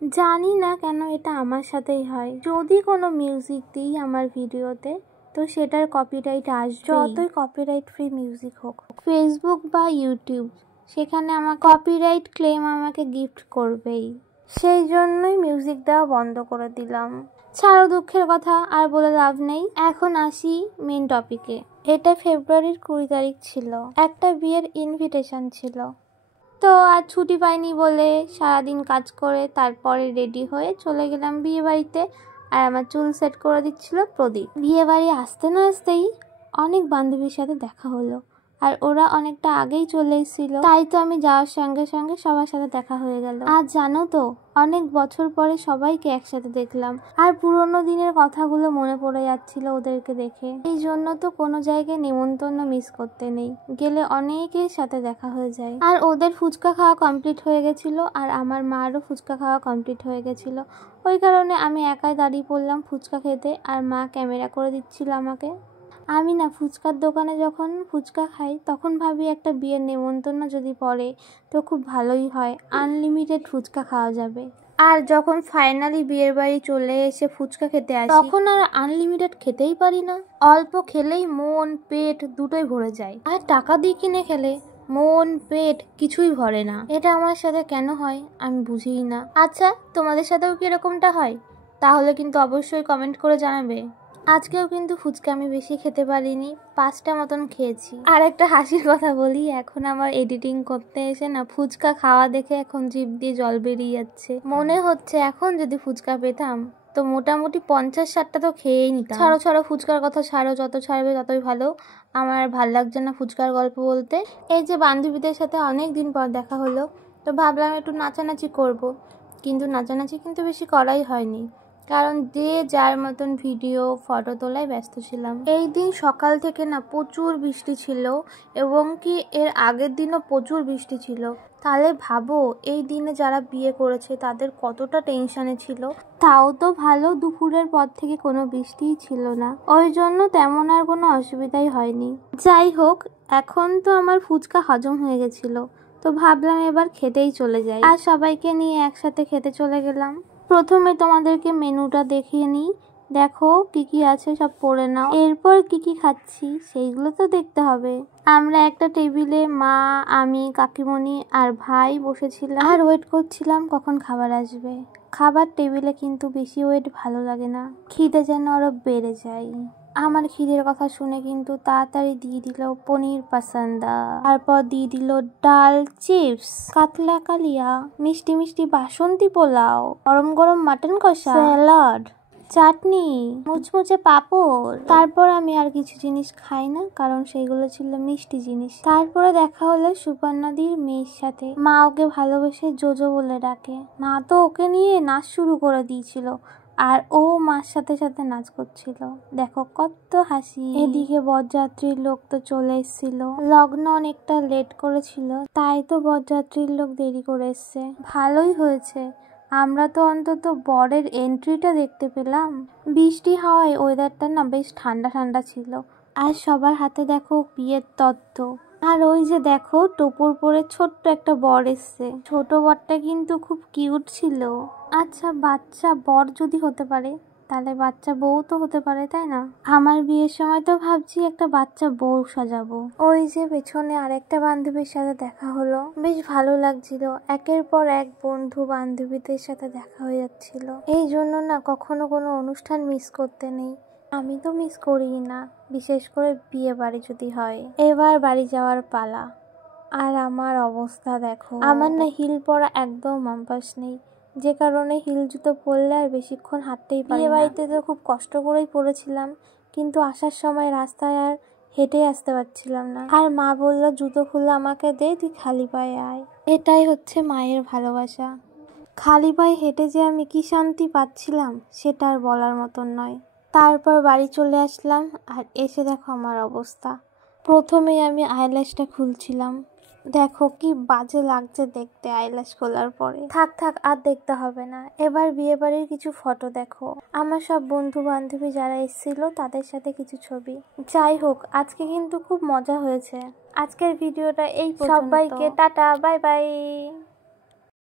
জানি না কেন এটা আমার সাথেই হয়। যদি কোনো মিউজিক দিই আমার ভিডিওতে তো সেটার কপিরাইট আসবে, যতই কপিরাইট ফ্রি মিউজিক হোক। ফেসবুক বা ইউটিউব সেখানে আমার কপিরাইট ক্লেম আমাকে গিফট করবেই, সেই জন্যই মিউজিক দেওয়া বন্ধ করে দিলাম। ছাড়ো দুঃখের কথা, আর বলে লাভ নেই। এখন আসি মেন টপিকে। এটা ফেব্রুয়ারির 20 তারিখ ছিল, একটা বিয়ের ইনভিটেশন ছিল। তো আর ছুটি পাইনি বলে সারাদিন কাজ করে তারপরে রেডি হয়ে চলে গেলাম বিয়ে বাড়িতে। আর আমার চুল সেট করে দিচ্ছিল প্রদীপ। বিয়ে বাড়ি আসতে না আসতেই অনেক বান্ধবীর সাথে দেখা হলো, আর ওরা অনেকটা আগেই চলে এসেছিল, তাই তো আমি যাওয়ার সঙ্গে সঙ্গে সবার সাথে দেখা হয়ে গেল। আর জানো তো, অনেক বছর পরে সবাইকে একসাথে দেখলাম, আর পুরোনো দিনের কথাগুলো মনে পড়ে যাচ্ছিল ওদেরকে দেখে। এই জন্য তো কোনো জায়গায় নেমন্তন্ন মিস করতে নেই, গেলে অনেকের সাথে দেখা হয়ে যায়। আর ওদের ফুচকা খাওয়া কমপ্লিট হয়ে গেছিল, আর আমার মারও ফুচকা খাওয়া কমপ্লিট হয়ে গেছিল। ওই কারণে আমি একাই দাঁড়িয়ে পড়লাম ফুচকা খেতে, আর মা ক্যামেরা করে দিচ্ছিল আমাকে। আমি না ফুচকার দোকানে যখন ফুচকা খাই তখন ভাবি একটা বিয়ের নেমন্তন্ন যদি পড়ে তো খুব ভালোই হয়, আনলিমিটেড ফুচকা খাওয়া যাবে। আর যখন ফাইনালি বিয়ের বাড়ি চলে এসে ফুচকা খেতে আসি তখন আর আনলিমিটেড খেতেই পারি না। অল্প খেলেই মন পেট দুটোই ভরে যায়, আর টাকা দিয়ে কিনে খেলে মন পেট কিছুই ভরে না। এটা আমার সাথে কেন হয় আমি বুঝিই না। আচ্ছা, তোমাদের সাথেও কি এরকমটা হয়? তাহলে কিন্তু অবশ্যই কমেন্ট করে জানাবে। আজকেও কিন্তু ফুচকা আমি বেশি খেতে পারিনি, 5টা মতন খেয়েছি। আর একটা হাসির কথা বলি, এখন আমার এডিটিং করতে এসে না ফুচকা খাওয়া দেখে এখন জিভ দিয়ে জল বেরিয়ে যাচ্ছে। মনে হচ্ছে এখন যদি ফুচকা পেতাম তো মোটামুটি 50-60টা তো খেয়েই নিতাম। ছাড়ো ফুচকার কথা ছাড়ো, যত ছাড়বে ততই ভালো। আমার ভাল লাগছে না ফুচকার গল্প বলতে। এই যে বান্ধবীদের সাথে অনেক দিন পর দেখা হলো, তো ভাবলাম একটু নাচানাচি করব, কিন্তু নাচানাচি কিন্তু বেশি করাই হয়নি, কারণ যে যার মতন ভিডিও ফটো তোলায় ব্যস্ত ছিলাম। এই দিন সকাল থেকে না প্রচুর বৃষ্টি ছিল, এবং কি এর আগের দিনও প্রচুর বৃষ্টি ছিল। তাহলে ভাবো এই দিনে যারা বিয়ে করেছে তাদের কতটা টেনশনে ছিল। তাও তো ভালো দুপুরের পর থেকে কোনো বৃষ্টিই ছিল না, ওই জন্য তেমন আর কোনো অসুবিধাই হয়নি। যাই হোক, এখন তো আমার ফুচকা হজম হয়ে গেছিল, তো ভাবলাম এবার খেতেই চলে যাই, আর সবাইকে নিয়ে একসাথে খেতে চলে গেলাম। প্রথমে তোমাদেরকে মেনুটা দেখিয়ে নিই, দেখো কি কি আছে সব পড়ে নাও। এরপর কি কি খাচ্ছি সেইগুলো তো দেখতে হবে। আমরা একটা টেবিলে মা, আমি, কাকিমণি আর ভাই বসেছিলাম, আর ওয়েট করছিলাম কখন খাবার আসবে। খাবার টেবিলে কিন্তু বেশি ওয়েট ভালো লাগে না, খিদে যেন আরো বেড়ে যায়। আমার খিদের কথা শুনে কিন্তু তাড়াতাড়ি দিয়ে দিল পনির পাসান্দা, তারপর দিয়ে দিল ডাল, চিপস, কাতলা কালিয়া, মিষ্টি মিষ্টি বাসন্তী পোলাও, গরম গরম মাটন কষা, স্যালাড, চাটনি, মুচমুচে পাঁপড়। তারপর আমি আর কিছু জিনিস খাই না, কারণ সেইগুলো ছিল মিষ্টি জিনিস। তারপরে দেখা হলো সুপর্ণাদির মেয়ের সাথে। মা ওকে ভালোবেসে জোজো বলে ডাকে। মা তো ওকে নিয়ে নাচ শুরু করে দিয়েছিল, আর ও মার সাথে সাথে নাচ করছিল। দেখো কত হাসি। এদিকে বরযাত্রীর লোক তো চলে এসেছিল, লগ্ন অনেকটা লেট করেছিল, তাই তো বরযাত্রীর লোক দেরি করে এসছে। ভালোই হয়েছে, আমরা তো অন্তত বরের এন্ট্রিটা দেখতে পেলাম। বৃষ্টি হওয়ায় ওয়েদারটা না বেশ ঠান্ডা ঠান্ডা ছিল, আর সবার হাতে দেখো বিয়ের তত্ত্ব। আর ওই যে দেখো টোপর পরে ছোট্ট একটা বর এসছে, ছোট বরটা কিন্তু খুব কিউট ছিল। আচ্ছা, বাচ্চা বর যদি হতে পারে তাহলে বাচ্চা বউ তো হতে পারে, তাই না? আমার বিয়ের সময় তো ভাবছি একটা বাচ্চা বউ সাজাবো। ওই যে পেছনে আরেকটা বান্ধবীর সাথে দেখা হলো, বেশ ভালো লাগছিল। একের পর এক বন্ধু বান্ধবীদের সাথে দেখা হয়ে যাচ্ছিল। এই জন্য না কখনো কোনো অনুষ্ঠান মিস করতে নেই। আমি তো মিস করিই না, বিশেষ করে বিয়ে বাড়ি যদি হয়। এবার বাড়ি যাওয়ার পালা। আর আমার অবস্থা দেখো, আমার না হিল পরা একদম অভ্যাস নেই, যে কারণে হিল জুতো পরলে আর বেশিক্ষণ হাঁটতেই পারি না। বিয়ে বাড়িতে তো খুব কষ্ট করেই পড়েছিলাম, কিন্তু আসার সময় রাস্তায় আর হেঁটে আসতে পারছিলাম না। আর মা বললো জুতো খুলে আমাকে দে, তুই খালি পায়ে আয়। এটাই হচ্ছে মায়ের ভালোবাসা। খালি পায়ে হেঁটে যে আমি কি শান্তি পাচ্ছিলাম সেটা আর বলার মতন নয়। তারপর বাড়ি চলে আসলাম, আর এসে দেখো আমার অবস্থা। প্রথমেই আমি আইল্যাশটা খুলছিলাম, দেখো কি বাজে লাগছে দেখতে আইল্যাশ খোলার পরে। থাক আর দেখতে হবে না। এবার বিয়ে বাড়ির কিছু ফটো দেখো, আমার সব বন্ধু বান্ধবী যারা এসেছিল তাদের সাথে কিছু ছবি। যাই হোক, আজকে কিন্তু খুব মজা হয়েছে। আজকের ভিডিওটা এই পর্যন্ত। সবাইকে টাটা, বাই বাই।